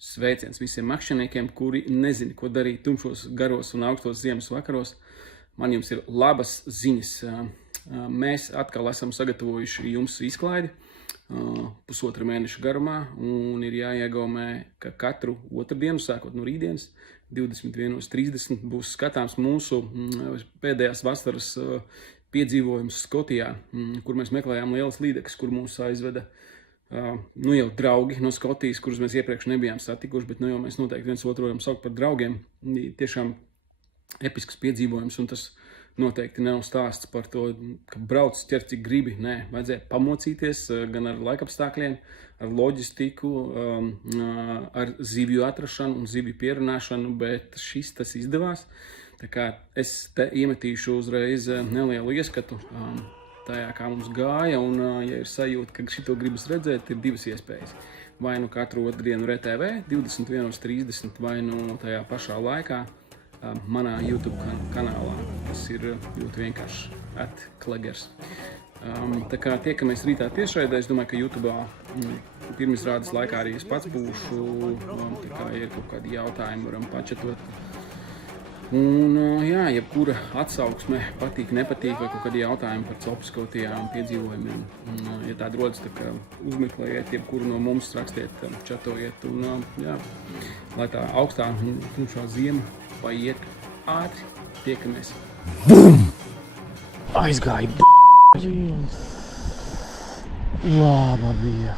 Sveiciens visiem makšķerniekiem, kuri nezina, ko darīt tumšos, garos un augstos ziemas vakaros. Man jums ir labas ziņas. Mēs atkal esam sagatavojuši jums izklaidi 1,5 mēneša garumā un ir jāiegaumē, ka katru otrdienu, sākot no rītdienas, 21:30 būs skatāms mūsu pēdējās vasaras piedzīvojums Skotijā, kur mēs meklējām lielas līdekas, kur mūs aizveda jau draugi no Skotijas, kurus mēs iepriekš nebijām satikuši, bet jau mēs noteikti viens otru varam saukt par draugiem. Tiešām episks piedzīvojums, un tas noteikti nav stāsts par to, ka brauc ķer cik gribi. Nē, vajadzēja pamocīties gan ar laikapstākļiem, ar loģistiku, ar zivju atrašanu un zivju pierunāšanu, bet tas izdevās. Tā kā es te iemetīšu uzreiz nelielu ieskatu tajā, kā mums gāja, un ja ir sajūta, ka šito gribas redzēt, ir divas iespējas. Vai nu katru otrdienu RTV 21:30, vai nu tajā pašā laikā manā YouTube kanālā, kas ir ļoti vienkārši @klegers. Tā kā tiekamies rītā tiešraidē, es domāju, ka YouTube'ā pirmizrādes laikā arī es pats būšu, tā kā ja ir kaut kādi jautājumi, varam pačatot. Un jā, jebkura atsauksme patīk, nepatīk, vai kaut kādi jautājumi par Skotijā un piedzīvojumiem. Ja tāda rodas, tā kā uzmeklējiet, jebkuru no mums rakstiet, čatojiet, un jā, lai tā augstā un tumšā ziema paiet ātri, tiekamies. Bum! Aizgāja, Laba bija.